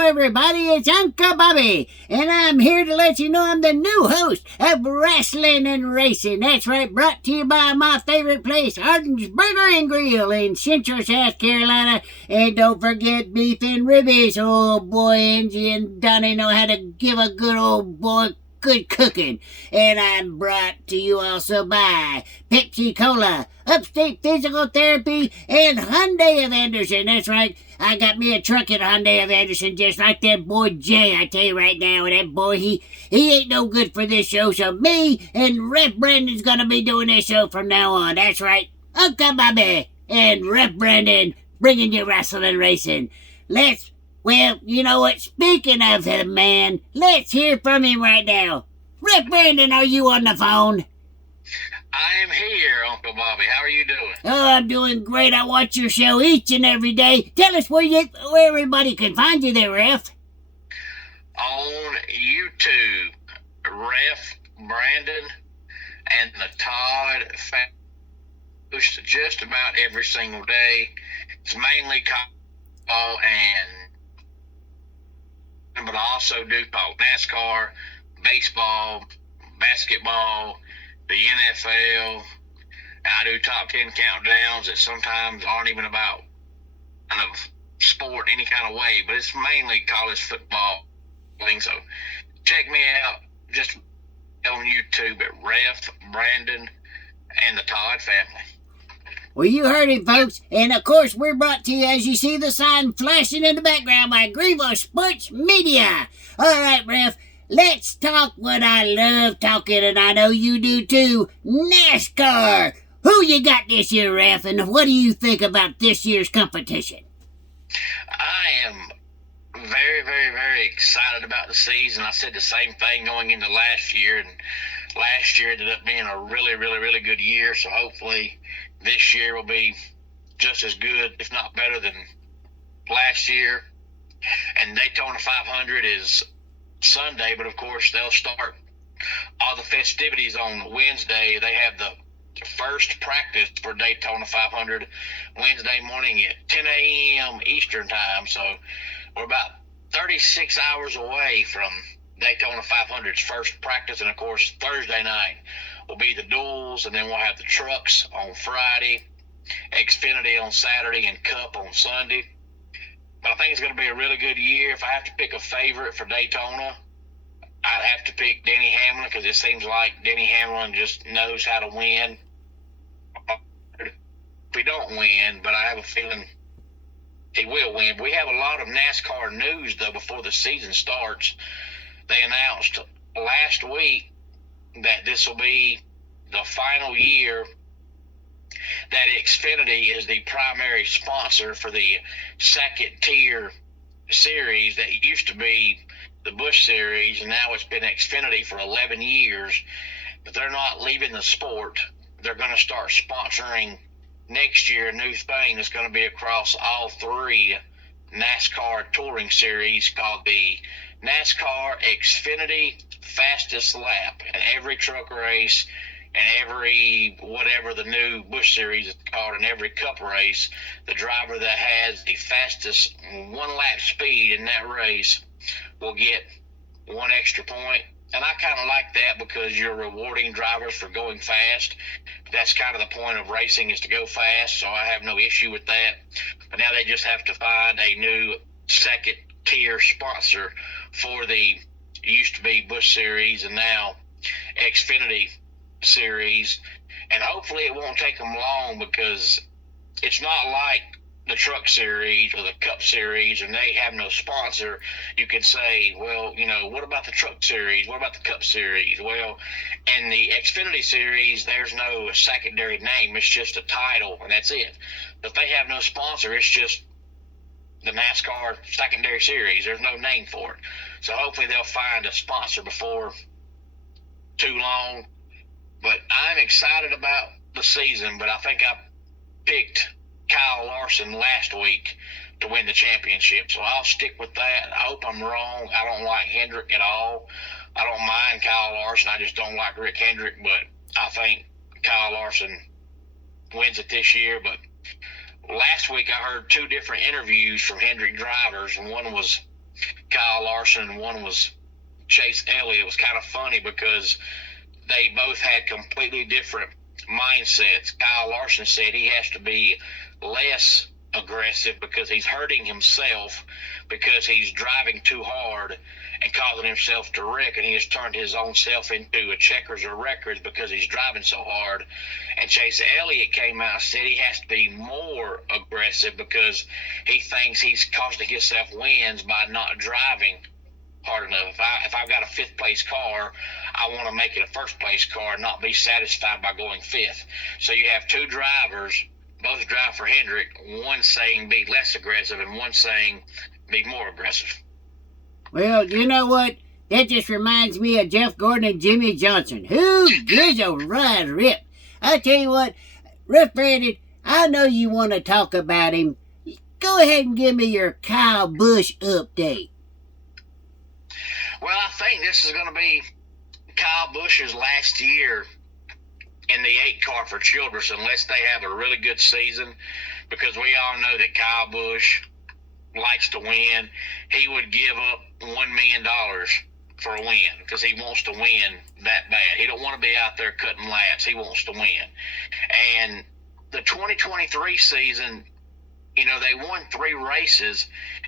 everybody, it's Uncle Bobby, and I'm here to let you know I'm the new host of Rasslin and Racin. That's right, brought to you by my favorite place, Arden's Burger and Grill in Central South Carolina. And don't forget beef and ribbies. Oh boy, Angie and Donnie know how to give a good old boy good cooking. And I'm brought to you also by Pepsi Cola, Upstate Physical Therapy, and Hyundai of Anderson. That's right, I got me a truck at Hyundai of Anderson, just like that boy Jay. I tell you right now, that boy, he ain't no good for this show. So me and Ref Brandon's gonna be doing this show from now on. That's right, Uncle Bobby and Ref Brandon bringing you wrestling and racing. Well, you know what? Speaking of the man, let's hear from him right now. Ref Brandon, are you on the phone? I am here, Uncle Bobby. How are you doing? Oh, I'm doing great. I watch your show each and every day. Tell us where everybody can find you there, Ref. On YouTube, Ref Brandon and the Todd family post just about every single day. It's mainly football but I also do talk NASCAR, baseball, basketball, the NFL. I do top 10 countdowns that sometimes aren't even about kind of sport any kind of way, but it's mainly college football. So check me out just on YouTube at Ref Brandon and the Todd family. Well, you heard him, folks. And, of course, we're brought to you, as you see the sign flashing in the background, by Greenville Sports Media. All right, Ref, let's talk what I love talking, and I know you do too, NASCAR. Who you got this year, Ref, and what do you think about this year's competition? I am very, very, very excited about the season. I said the same thing going into last year, and last year ended up being a really, really, really good year, so hopefully this year will be just as good, if not better than last year. And Daytona 500 is Sunday, but of course they'll start all the festivities on Wednesday. They have the first practice for Daytona 500 Wednesday morning at 10 a.m. Eastern time. So we're about 36 hours away from Daytona 500's first practice. And of course Thursday night will be the duels, and then we'll have the trucks on Friday, Xfinity on Saturday, and Cup on Sunday. But I think it's going to be a really good year. If I have to pick a favorite for Daytona, I'd have to pick Denny Hamlin, because it seems like Denny Hamlin just knows how to win. We don't win, but I have a feeling he will win. We have a lot of NASCAR news, though, before the season starts. They announced last week that this will be the final year that Xfinity is the primary sponsor for the second tier series that used to be the Busch Series, and now it's been Xfinity for 11 years. But they're not leaving the sport. They're going to start sponsoring next year a new thing that's going to be across all three NASCAR touring series called the NASCAR Xfinity Fastest Lap. And every truck race and every whatever the new Busch Series is called, and every Cup race, the driver that has the fastest one lap speed in that race will get one extra point. And I kind of like that, because you're rewarding drivers for going fast. That's kind of the point of racing, is to go fast, so I have no issue with that. But now they just have to find a new second tier sponsor for the used to be Busch Series and now Xfinity Series. And hopefully it won't take them long, because it's not like the Truck Series or the Cup Series and they have no sponsor. You can say, well, what about the Truck Series? What about the Cup Series? Well, in the Xfinity Series, there's no secondary name. It's just a title, and that's it. But if they have no sponsor, it's just the NASCAR secondary series. There's no name for it. So hopefully they'll find a sponsor before too long. But I'm excited about the season, but I think I picked Kyle Larson last week to win the championship, so I'll stick with that. I hope I'm wrong. I don't like Hendrick at all. I don't mind Kyle Larson. I just don't like Rick Hendrick, but I think Kyle Larson wins it this year. But last week I heard two different interviews from Hendrick drivers, and one was Kyle Larson and one was Chase Elliott. It was kind of funny because they both had completely different mindsets. Kyle Larson said he has to be less aggressive because he's hurting himself because he's driving too hard and causing himself to wreck, and he has turned his own self into a checkers or records because he's driving so hard. And Chase Elliott came out and said he has to be more aggressive because he thinks he's costing himself wins by not driving hard enough. If I've got a fifth place car, I want to make it a first place car and not be satisfied by going fifth. So you have two drivers, both drive for Hendrick, one saying be less aggressive and one saying be more aggressive. Well, you know what? That just reminds me of Jeff Gordon and Jimmy Johnson. Who gives a right rip? I tell you what, Rough Brandon, I know you want to talk about him. Go ahead and give me your Kyle Busch update. Well, I think this is going to be Kyle Busch's last year in the 8 car for Childress unless they have a really good season, because we all know that Kyle Busch likes to win. He would give up $1 million for a win because he wants to win that bad. He don't want to be out there cutting laps. He wants to win. And the 2023 season, you know, they won 3 races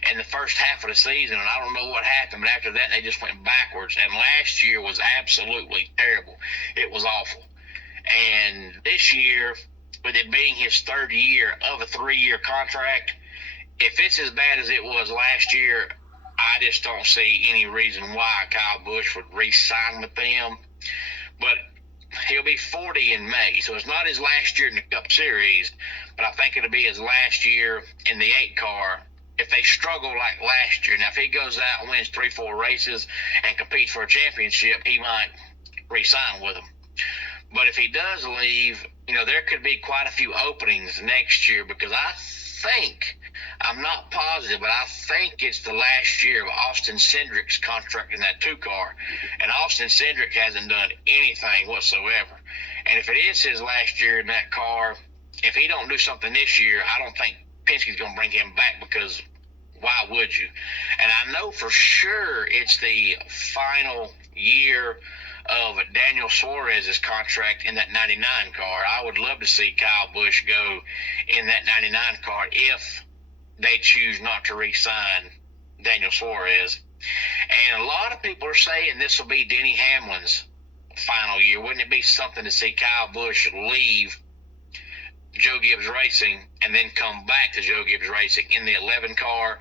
in the first half of the season, and I don't know what happened, but after that they just went backwards. And last year was absolutely terrible. It was awful. And this year, with it being his 3rd year of a 3-year contract, if it's as bad as it was last year, I just don't see any reason why Kyle Busch would re-sign with them. But he'll be 40 in May, so it's not his last year in the Cup Series, but I think it'll be his last year in the 8 car. If they struggle like last year, now if he goes out and wins 3-4 races and competes for a championship, he might re-sign with them. But if he does leave, you know, there could be quite a few openings next year, because I think, I'm not positive, but I think it's the last year of Austin Cindric's contract in that 2 car. And Austin Cindric hasn't done anything whatsoever. And if it is his last year in that car, if he don't do something this year, I don't think Penske's going to bring him back, because why would you? And I know for sure it's the final year of Daniel Suarez's contract in that 99 car. I would love to see Kyle Busch go in that 99 car if they choose not to re-sign Daniel Suarez. And a lot of people are saying this will be Denny Hamlin's final year. Wouldn't it be something to see Kyle Busch leave Joe Gibbs Racing and then come back to Joe Gibbs Racing in the 11 car?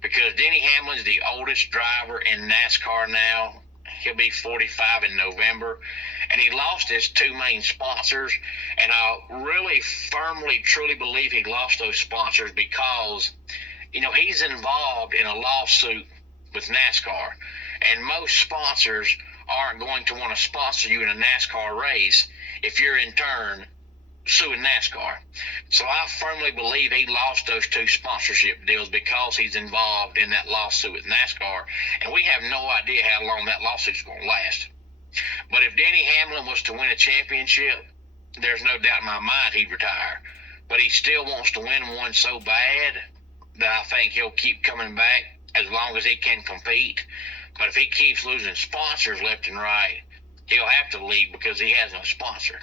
Because Denny Hamlin's the oldest driver in NASCAR now. He'll be 45 in November, and he lost his 2 main sponsors. And I really firmly, truly believe he lost those sponsors because, you know, he's involved in a lawsuit with NASCAR, and most sponsors aren't going to want to sponsor you in a NASCAR race if you're in turn suing NASCAR. So I firmly believe he lost those 2 sponsorship deals because he's involved in that lawsuit with NASCAR, and we have no idea how long that lawsuit's going to last. But if Denny Hamlin was to win a championship, there's no doubt in my mind he'd retire. But he still wants to win one so bad that I think he'll keep coming back as long as he can compete. But if he keeps losing sponsors left and right, he'll have to leave because he has no sponsor.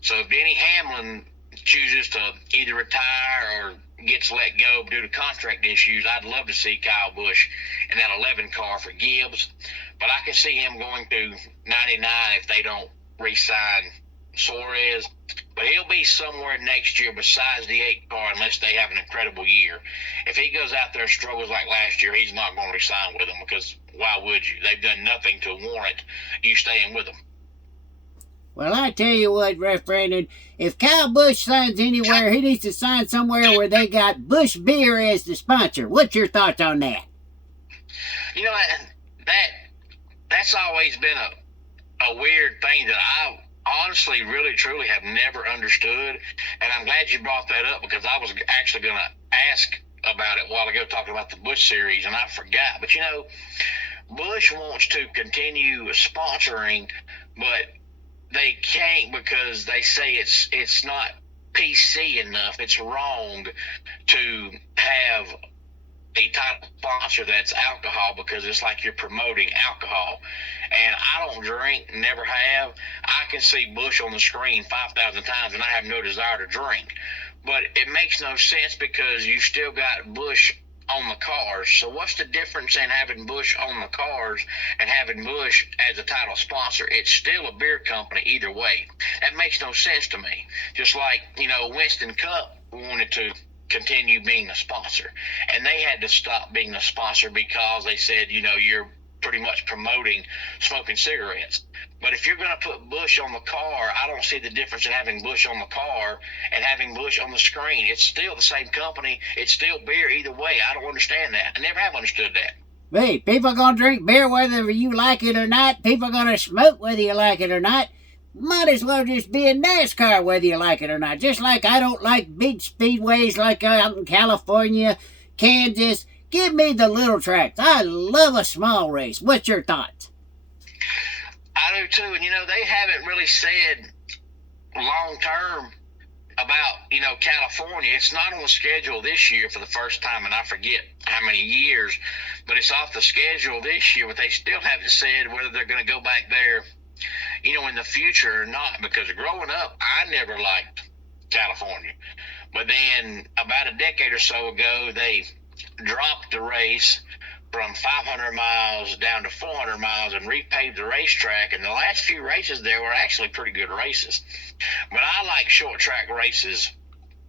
So if Denny Hamlin chooses to either retire or gets let go due to contract issues, I'd love to see Kyle Busch in that 11 car for Gibbs. But I can see him going to 99 if they don't re-sign Suarez. But he'll be somewhere next year besides the 8 car unless they have an incredible year. If he goes out there and struggles like last year, he's not going to re-sign with them, because why would you? They've done nothing to warrant you staying with them. Well, I tell you what, Rough Brandon, if Kyle Busch signs anywhere, he needs to sign somewhere where they got Busch Beer as the sponsor. What's your thoughts on that? You know, that's always been a weird thing that I honestly, really, truly have never understood. And I'm glad you brought that up, because I was actually going to ask about it a while ago, talking about the Busch series, and I forgot. But, you know, Busch wants to continue sponsoring, but they can't because they say it's not PC enough. It's wrong to have a title sponsor that's alcohol, because it's like you're promoting alcohol. And I don't drink, never have. I can see Bush on the screen 5,000 times and I have no desire to drink. But it makes no sense because you still got Bush on the cars. So what's the difference in having Bush on the cars and having Bush as a title sponsor? It's still a beer company either way. That makes no sense to me. Just like, Winston Cup wanted to continue being a sponsor, and they had to stop being a sponsor because they said, you're pretty much promoting smoking cigarettes. But if you're going to put Bush on the car, I don't see the difference in having Bush on the car and having Bush on the screen. It's still the same company. It's still beer either way. I don't understand that. I never have understood that. Hey, people are going to drink beer whether you like it or not. People are going to smoke whether you like it or not. Might as well just be in NASCAR whether you like it or not. Just like I don't like big speedways like out in California, Kansas. Give me the little tracks. I love a small race. What's your thoughts? I do too. And, they haven't really said long term about, California. It's not on the schedule this year for the first time, and I forget how many years, but it's off the schedule this year, but they still haven't said whether they're going to go back there, in the future or not, because growing up, I never liked California. But then about a decade or so ago, they dropped the race from 500 miles down to 400 miles and repaved the racetrack, and the last few races there were actually pretty good races. But I like short track races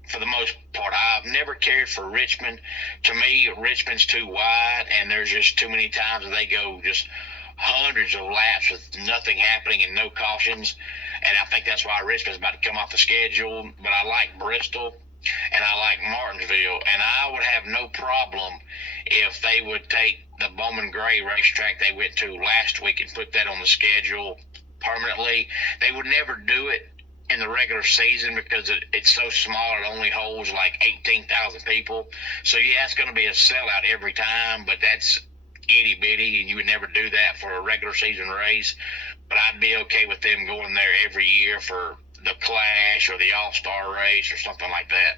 for the most part. I've never cared for Richmond. To me, Richmond's too wide, and there's just too many times that they go just hundreds of laps with nothing happening and no cautions, and I think that's why Richmond's about to come off the schedule. But I like Bristol and I like Martinsville, and I would have no problem if they would take the Bowman Gray racetrack they went to last week and put that on the schedule permanently. They would never do it in the regular season because it's so small. It only holds like 18,000 people. So yeah, it's going to be a sellout every time, but that's itty bitty, and you would never do that for a regular season race. But I'd be okay with them going there every year for the Clash or the All-Star race or something like that.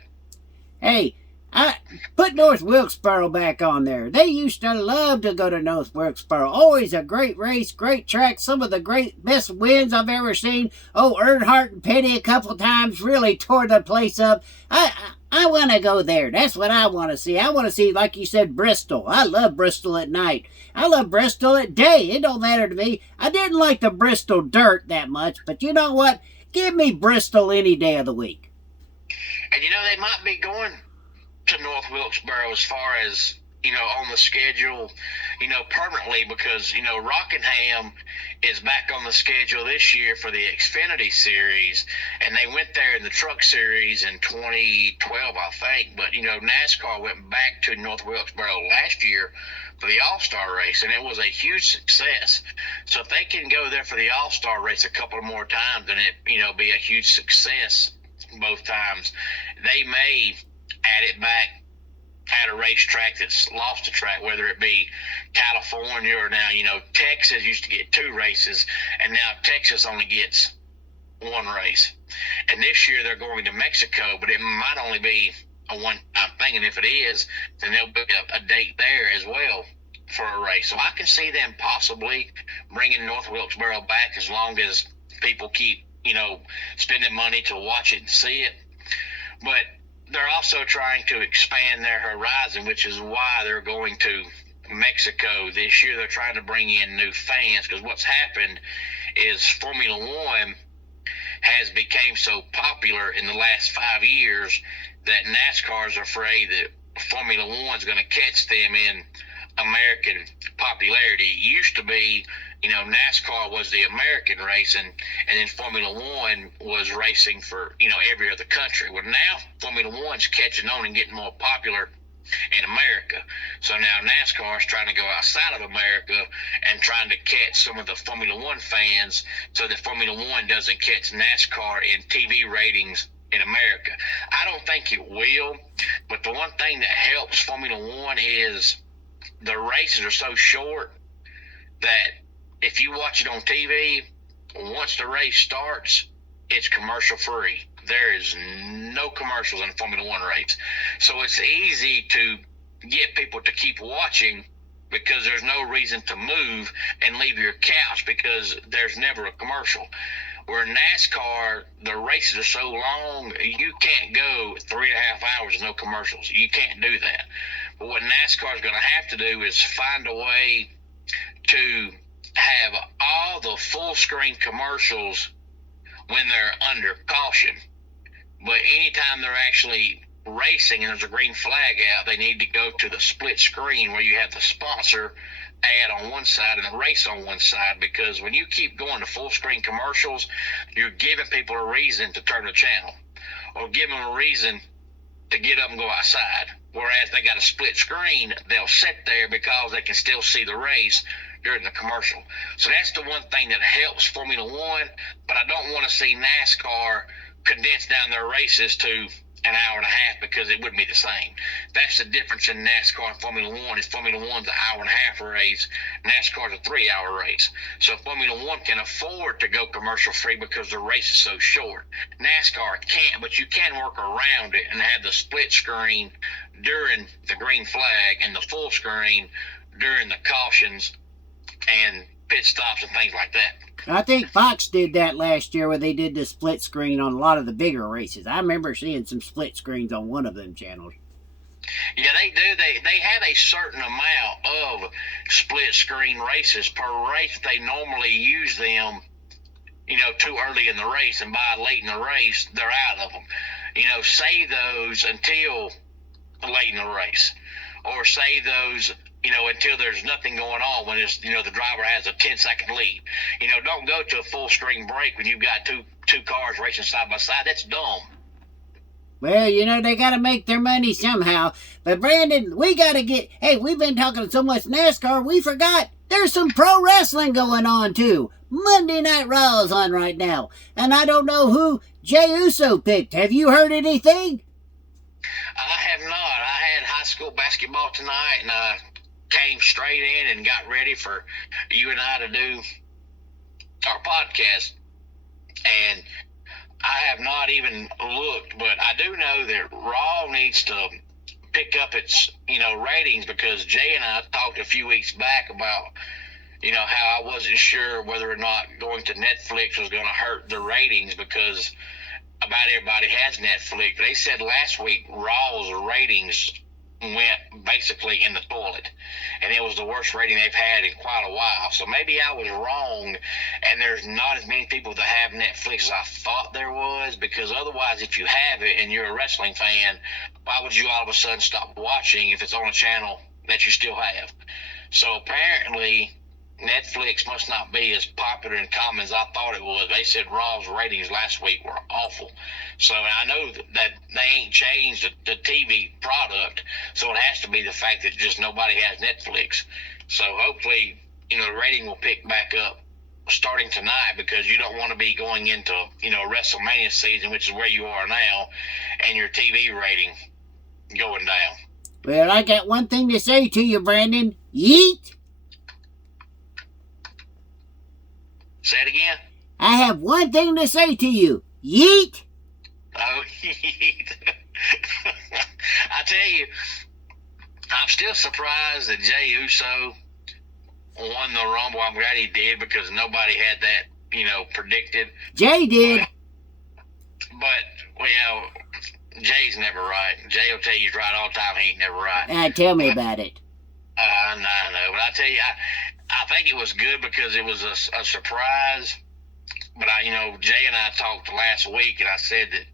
Hey, I put North Wilkesboro back on there. They used to love to go to North Wilkesboro. Always a great race, great track, some of the best wins I've ever seen. Oh, Earnhardt and Petty a couple times really tore the place up. I want to go there. That's what I want to see. I want to see, like you said, Bristol. I love Bristol at night. I love Bristol at day. It don't matter to me. I didn't like the Bristol dirt that much, but you know what? Give me Bristol any day of the week. And they might be going to North Wilkesboro as far as, on the schedule, permanently, because, Rockingham is back on the schedule this year for the Xfinity Series, and they went there in the Truck Series in 2012, I think. But, NASCAR went back to North Wilkesboro last year for the All-Star race, and it was a huge success. So if they can go there for the All-Star race a couple more times, then it, be a huge success both times. They may add it back at a racetrack that's lost a track, whether it be California or now, Texas used to get 2 races, and now Texas only gets 1 race. And this year they're going to Mexico, but it might only be a one-time thing, and if it is, then there'll be a date there as well for a race. So I can see them possibly bringing North Wilkesboro back as long as people keep, spending money to watch it and see it. But they're also trying to expand their horizon, which is why they're going to Mexico this year. They're trying to bring in new fans, because what's happened is Formula One has become so popular in the last 5 years that NASCAR is afraid that Formula One is going to catch them in American popularity. It used to be, NASCAR was the American racing, and then Formula One was racing for, every other country. Well, now Formula One's catching on and getting more popular in America. So now NASCAR is trying to go outside of America and trying to catch some of the Formula One fans so that Formula One doesn't catch NASCAR in TV ratings in America. I don't think it will, but the one thing that helps Formula One is the races are so short that if you watch it on TV, once the race starts, it's commercial free. There is no commercials in a Formula One race. So it's easy to get people to keep watching, because there's no reason to move and leave your couch because there's never a commercial. Where NASCAR, the races are so long, you can't go 3.5 hours with no commercials. You can't do that. But what NASCAR is going to have to do is find a way to have all the full screen commercials when they're under caution. But anytime they're actually racing and there's a green flag out, they need to go to the split screen where you have the sponsor ad on one side and the race on one side, because when you keep going to full screen commercials, you're giving people a reason to turn the channel or give them a reason to get up and go outside. Whereas they got a split screen, they'll sit there because they can still see the race during the commercial. So that's the one thing that helps Formula One, but I don't want to see NASCAR condense down their races to an hour and a half, because it wouldn't be the same. That's the difference in NASCAR and Formula One. Is Formula One's an hour and a half race, NASCAR's a 3-hour race. So Formula One can afford to go commercial free because the race is so short. NASCAR can't, but you can work around it and have the split screen during the green flag and the full screen during the cautions and pit stops and things like that. I think Fox did that last year where they did the split screen on a lot of the bigger races. I remember seeing some split screens on one of them channels. Yeah, they do. They have a certain amount of split screen races per race. They normally use them, too early in the race, and by late in the race, they're out of them. Save those until late in the race, or save those until there's nothing going on, when it's, the driver has a 10-second lead. Don't go to a full screen break when you've got two cars racing side by side. That's dumb. Well, they got to make their money somehow. But Brandon, we got to hey, we've been talking so much NASCAR, we forgot there's some pro wrestling going on too. Monday Night Raw is on right now. And I don't know who Jey Uso picked. Have you heard anything? I have not. I had high school basketball tonight, and I came straight in and got ready for you and I to do our podcast, and I have not even looked, but I do know that Raw needs to pick up its ratings, because Jay and I talked a few weeks back about how I wasn't sure whether or not going to Netflix was going to hurt the ratings, because about everybody has Netflix. They said last week Raw's ratings went basically in the toilet, and it was the worst rating they've had in quite a while. So maybe I was wrong, and there's not as many people that have Netflix as I thought there was, because otherwise, if you have it and you're a wrestling fan, why would you all of a sudden stop watching if it's on a channel that you still have? So apparently Netflix must not be as popular and common as I thought it was. They said Raw's ratings last week were awful. So I know that they ain't changed the TV product, so it has to be the fact that just nobody has Netflix. So hopefully, the rating will pick back up starting tonight, because you don't want to be going into, WrestleMania season, which is where you are now, and your TV rating going down. Well, I got one thing to say to you, Brandon. Yeet! Say it again. I have one thing to say to you. Yeet! Oh, yeet. I tell you, I'm still surprised that Jey Uso won the Rumble. I'm glad he did, because nobody had that, predicted. Jay did. But Jay's never right. Jay will tell you he's right all the time. He ain't never right. Tell me about it. I know. But I tell you, I think it was good because it was a surprise. But Jay and I talked last week, and I said that,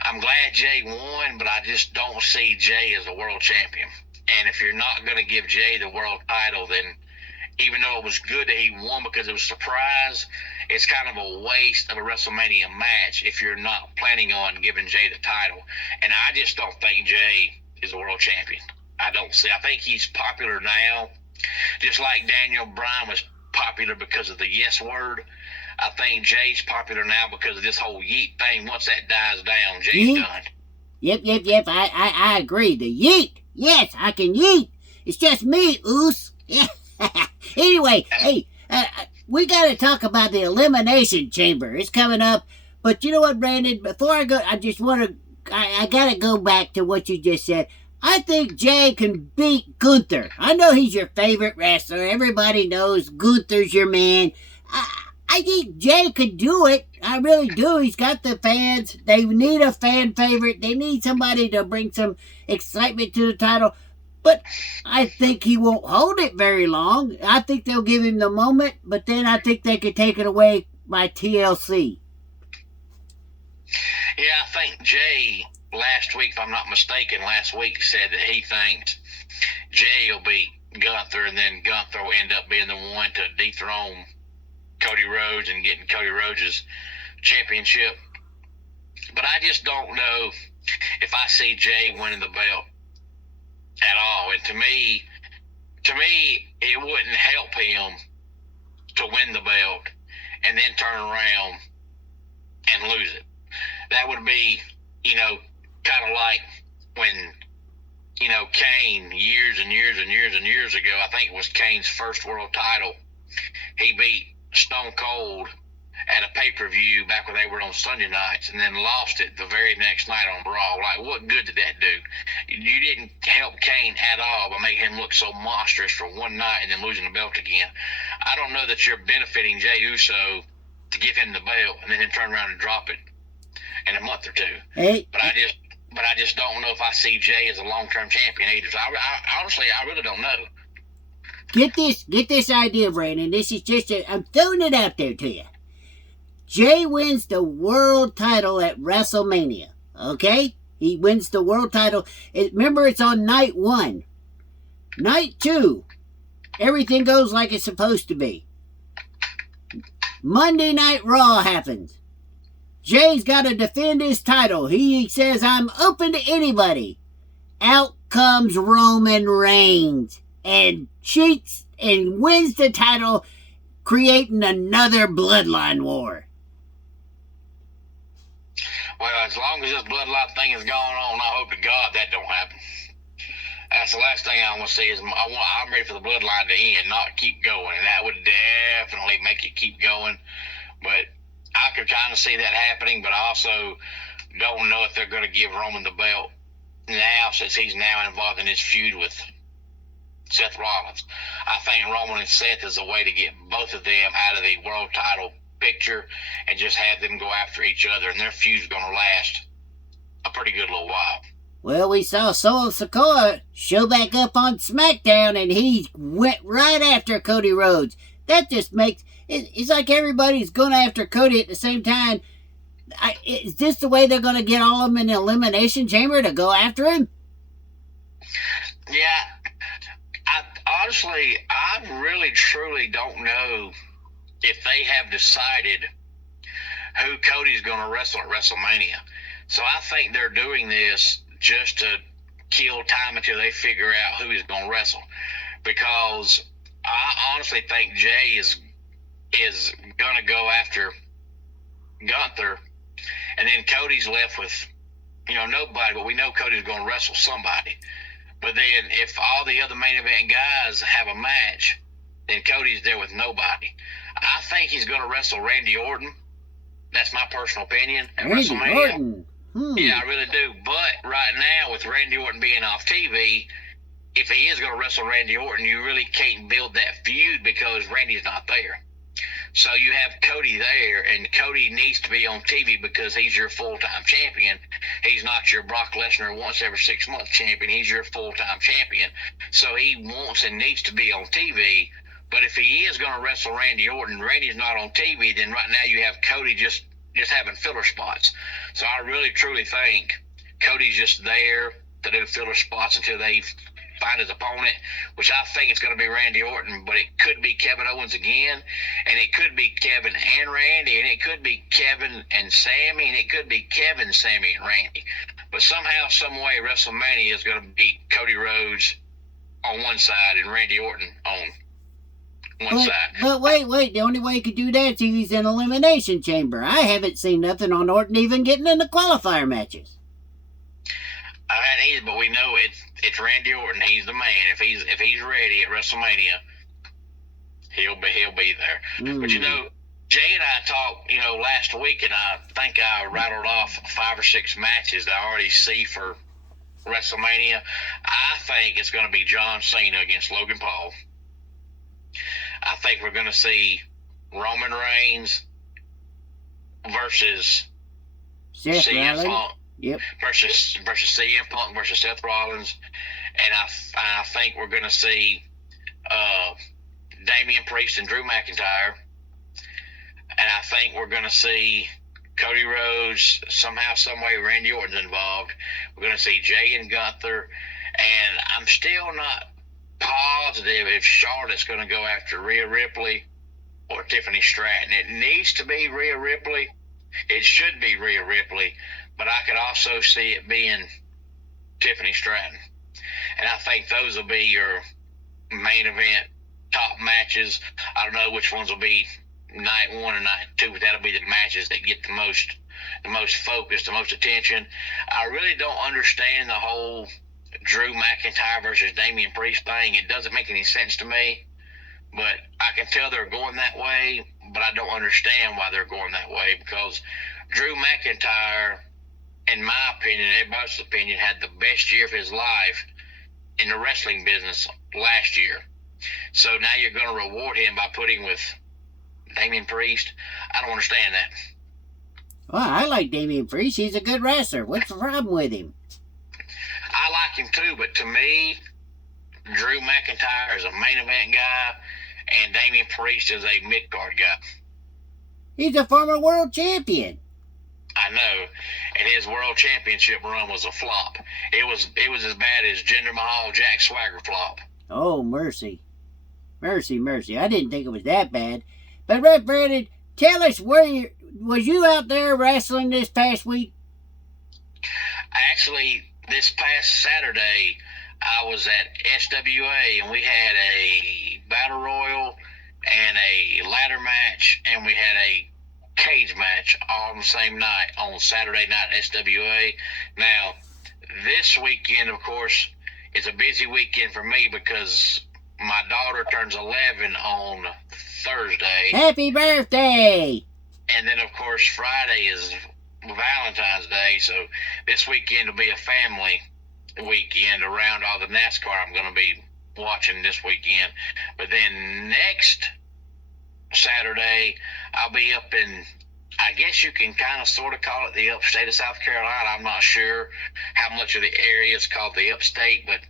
I'm glad Jay won, but I just don't see Jay as a world champion. And if you're not going to give Jay the world title, then even though it was good that he won because it was a surprise, it's kind of a waste of a WrestleMania match if you're not planning on giving Jay the title. And I just don't think Jay is a world champion. I think he's popular now, just like Daniel Bryan was popular because of the yes word. I think Jay's popular now because of this whole yeet thing. Once that dies down, Jay's done. Yep. I agree. The yeet. Yes, I can yeet. It's just me, Oos. Yeah. Anyway, hey, we got to talk about the Elimination Chamber. It's coming up. But you know what, Brandon? Before I go, I just want to, I got to go back to what you just said. I think Jay can beat Gunther. I know he's your favorite wrestler. Everybody knows Gunther's your man. I think Jay could do it. I really do. He's got the fans. They need a fan favorite. They need somebody to bring some excitement to the title. But I think he won't hold it very long. I think they'll give him the moment, but then I think they could take it away by TLC. Yeah, I think Jay last week, if I'm not mistaken, said that he thinks Jay will beat Gunther, and then Gunther will end up being the one to dethrone Cody Rhodes and getting Cody Rhodes' championship. But I just don't know if I see Jay winning the belt at all. And to me, it wouldn't help him to win the belt and then turn around and lose it. That would be, kind of like when, Kane years and years ago, I think it was Kane's first world title, he beat Stone Cold at a pay-per-view back when they were on Sunday nights, and then lost it the very next night on Raw. Like, what good did that do? You didn't help Kane at all by making him look so monstrous for one night and then losing the belt again. I don't know that you're benefiting Jey Uso to give him the belt and then him turn around and drop it in a month or two. Hey. But I just don't know if I see Jay as a long-term champion either. So honestly, I really don't know. Get this idea, Brandon. This is just I'm throwing it out there to you. Jay wins the world title at WrestleMania. Okay? He wins the world title. Remember, it's on night 1. Night 2, everything goes like it's supposed to be. Monday Night Raw happens. Jay's got to defend his title. He says, I'm open to anybody. Out comes Roman Reigns and cheats and wins the title, creating another bloodline war. Well, as long as this bloodline thing is going on, I hope to God that don't happen. That's the last thing I want to see is I'm ready for the bloodline to end, not keep going. And that would definitely make it keep going. But I could kind of see that happening, but I also don't know if they're going to give Roman the belt now, since he's now involved in this feud with Seth Rollins. I think Roman and Seth is a way to get both of them out of the world title picture and just have them go after each other, and their feud's going to last a pretty good little while. Well, we saw Solo Sikoa show back up on SmackDown, and he went right after Cody Rhodes. That just makes it's like everybody's going after Cody at the same time. Is this the way they're going to get all of them in the Elimination Chamber to go after him? Yeah. I really, truly don't know if they have decided who Cody's going to wrestle at WrestleMania. So I think they're doing this just to kill time until they figure out who he's going to wrestle. Because I honestly think Jay is going to go after Gunther, and then Cody's left with, nobody, but we know Cody's going to wrestle somebody. But then if all the other main event guys have a match, then Cody's there with nobody. I think he's going to wrestle Randy Orton. That's my personal opinion. At Randy WrestleMania. Orton. Yeah, I really do. But right now, with Randy Orton being off TV, if he is going to wrestle Randy Orton, you really can't build that feud because Randy's not there. So you have Cody there, and Cody needs to be on TV because he's your full-time champion. He's not your Brock Lesnar once every 6 months champion. He's your full-time champion. So he wants and needs to be on TV. But if he is going to wrestle Randy Orton, Randy's not on TV, then right now you have Cody just having filler spots. So I really, truly think Cody's just there to do filler spots until they find his opponent, which I think it's going to be Randy Orton, but it could be Kevin Owens again, and it could be Kevin and Randy, and it could be Kevin and Sammy, and it could be Kevin, Sammy, and Randy. But somehow, some way, WrestleMania is going to be Cody Rhodes on one side and Randy Orton on one side. But wait, the only way you could do that is if he's in Elimination Chamber. I haven't seen nothing on Orton even getting in the qualifier matches. But we know it's Randy Orton. He's the man. If he's ready at WrestleMania, he'll be there. But Jay and I talked, last week, and I think I rattled off 5 or 6 matches that I already see for WrestleMania. I think it's going to be John Cena against Logan Paul. I think we're going to see Roman Reigns versus CM Punk. Yep. Versus CM Punk versus Seth Rollins, and I think we're going to see Damian Priest and Drew McIntyre, and I think we're going to see Cody Rhodes, somehow, some way, Randy Orton's involved. We're going to see Jay and Gunther, and I'm still not positive if Charlotte's going to go after Rhea Ripley or Tiffany Stratton. It needs to be Rhea Ripley. It should be Rhea Ripley, but I could also see it being Tiffany Stratton. And I think those will be your main event top matches. I don't know which ones will be night one and night two, but that'll be the matches that get the most focus, the most attention. I really don't understand the whole Drew McIntyre versus Damian Priest thing. It doesn't make any sense to me, but I can tell they're going that way, but I don't understand why they're going that way, because Drew McIntyre, in my opinion, everybody's opinion, had the best year of his life in the wrestling business last year. So now you're going to reward him by putting with Damian Priest. I don't understand that. Well, I like Damian Priest. He's a good wrestler. What's the problem with him? I like him too, but to me, Drew McIntyre is a main event guy, and Damian Priest is a mid-card guy. He's a former world champion. I know, and his world championship run was a flop. It was as bad as Jinder Mahal, Jack Swagger flop. Oh, mercy. Mercy, mercy. I didn't think it was that bad. But, Rep Brandon, tell us was you out there wrestling this past week? Actually, this past Saturday, I was at SWA, and we had a battle royal and a ladder match, and we had a cage match all on the same night on Saturday night at SWA. Now, this weekend, of course, is a busy weekend for me because my daughter turns 11 on Thursday. Happy birthday! And then, of course, Friday is Valentine's Day, so this weekend will be a family weekend around all the NASCAR I'm going to be watching this weekend. But then next Saturday, I'll be up in, I guess you can kind of sort of call it the upstate of South Carolina. I'm not sure how much of the area is called the upstate, but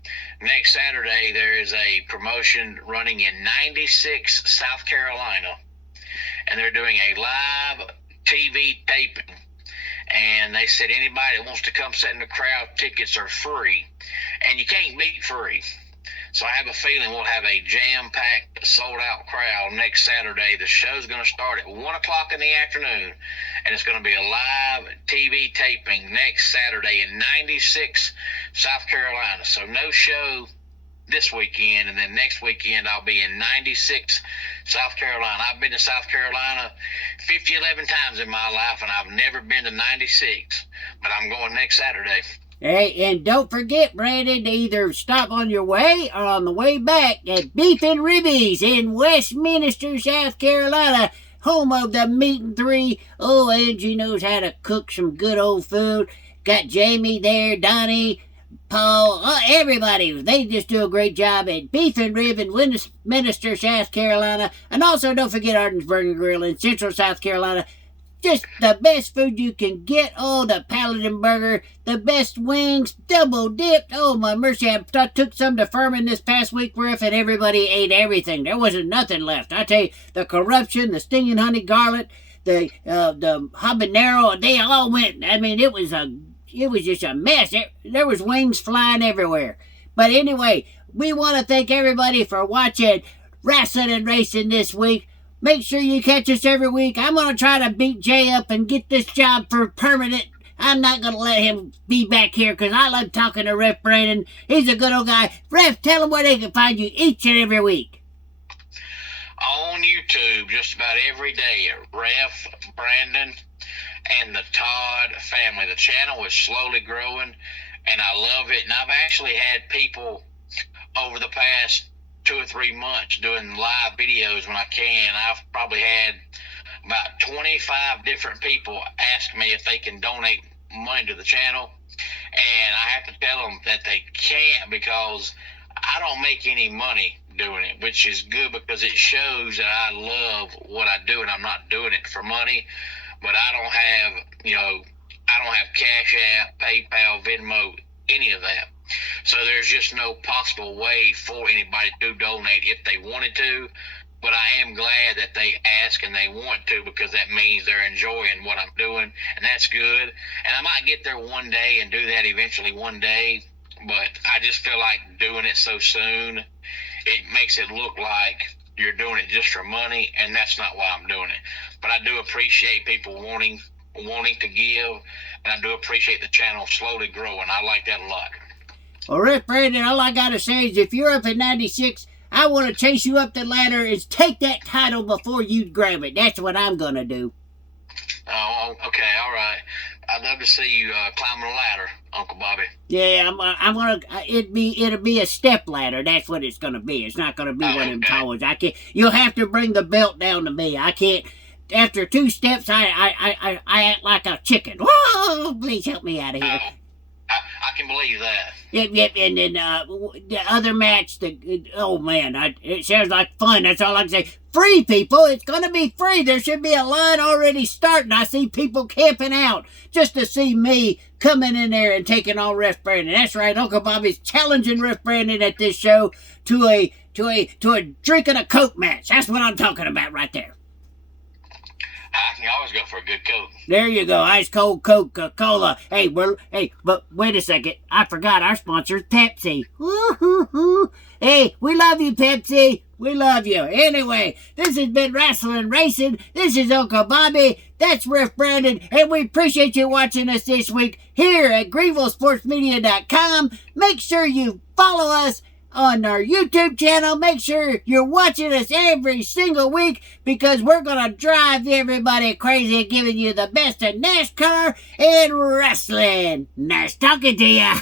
next Saturday there is a promotion running in 96 South Carolina, and they're doing a live TV taping. And they said anybody that wants to come sit in the crowd, tickets are free. And you can't beat free. So I have a feeling we'll have a jam-packed, sold-out crowd next Saturday. The show's going to start at 1 o'clock in the afternoon, and it's going to be a live TV taping next Saturday in 96 South Carolina. So no show this weekend, and then next weekend I'll be in 96 South Carolina. I've been to South Carolina 11 times in my life, and I've never been to 96, but I'm going next Saturday. Hey, and don't forget, Brandon, to either stop on your way or on the way back at Beef and Ribbies in Westminster, South Carolina, home of the Meat and Three. Oh, Angie knows how to cook some good old food. Got Jamie there, Donnie, Paul, everybody. They just do a great job at Beef and Rib in Westminster, South Carolina. And also don't forget Arden's Burger Grill in Central South Carolina. Just the best food you can get. Oh, the Paladin Burger, the best wings, double dipped. Oh, my mercy. I took some to Furman this past week, Riff, and everybody ate everything. There wasn't nothing left. I tell you, the corruption, the stinging honey garlic, the habanero, they all went. I mean, it was just a mess. There was wings flying everywhere. But anyway, we want to thank everybody for watching Rasslin and Racin this week. Make sure you catch us every week. I'm going to try to beat Jay up and get this job for permanent. I'm not going to let him be back here because I love talking to Ref Brandon. He's a good old guy. Ref, tell them where they can find you each and every week. On YouTube, just about every day, Ref Brandon and the Todd family. The channel is slowly growing, and I love it. And I've actually had people over the past 2 or 3 months doing live videos when I can. I've probably had about 25 different people ask me if they can donate money to the channel, and I have to tell them that they can't because I don't make any money doing it, which is good because it shows that I love what I do and I'm not doing it for money. But I don't have, I don't have Cash App, PayPal, Venmo, any of that. So there's just no possible way for anybody to donate if they wanted to. But I am glad that they ask and they want to, because that means they're enjoying what I'm doing, and that's good. And I might get there one day and do that eventually one day, but I just feel like doing it so soon, it makes it look like you're doing it just for money, and that's not why I'm doing it. But I do appreciate people wanting to give, and I do appreciate the channel slowly growing. I like that a lot. Well, Rick Brandon, all I gotta say is if you're up at 96, I want to chase you up the ladder and take that title before you grab it. That's what I'm gonna do. Oh, okay, all right. I'd love to see you climbing a ladder, Uncle Bobby. Yeah, I'm gonna. It'll be a step ladder. That's what it's gonna be. It's not gonna be one of them tall ones. I can't. You'll have to bring the belt down to me. I can't. After 2 steps, I act like a chicken. Whoa! Please help me out of here. I can believe that. Yep, and then the other match, oh man, it sounds like fun, that's all I can say. Free, people, it's gonna be free. There should be a line already starting. I see people camping out just to see me coming in there and taking on Ref Brandon. That's right, Uncle Bobby's challenging Ref Brandon at this show to a drink and a Coke match. That's what I'm talking about right there. I can always go for a good Coke. There you go, ice cold Coca-Cola. Hey, but wait a second. I forgot our sponsor's Pepsi. Woo-hoo-hoo. Hey, we love you, Pepsi. We love you. Anyway, this has been Rasslin' Racin'. This is Uncle Bobby. That's Ref Brandon, and we appreciate you watching us this week here at GreenvilleSportsMedia.com. Make sure you follow us on our YouTube channel. Make sure you're watching us every single week, because we're going to drive everybody crazy giving you the best of NASCAR and wrestling. Nice talking to you.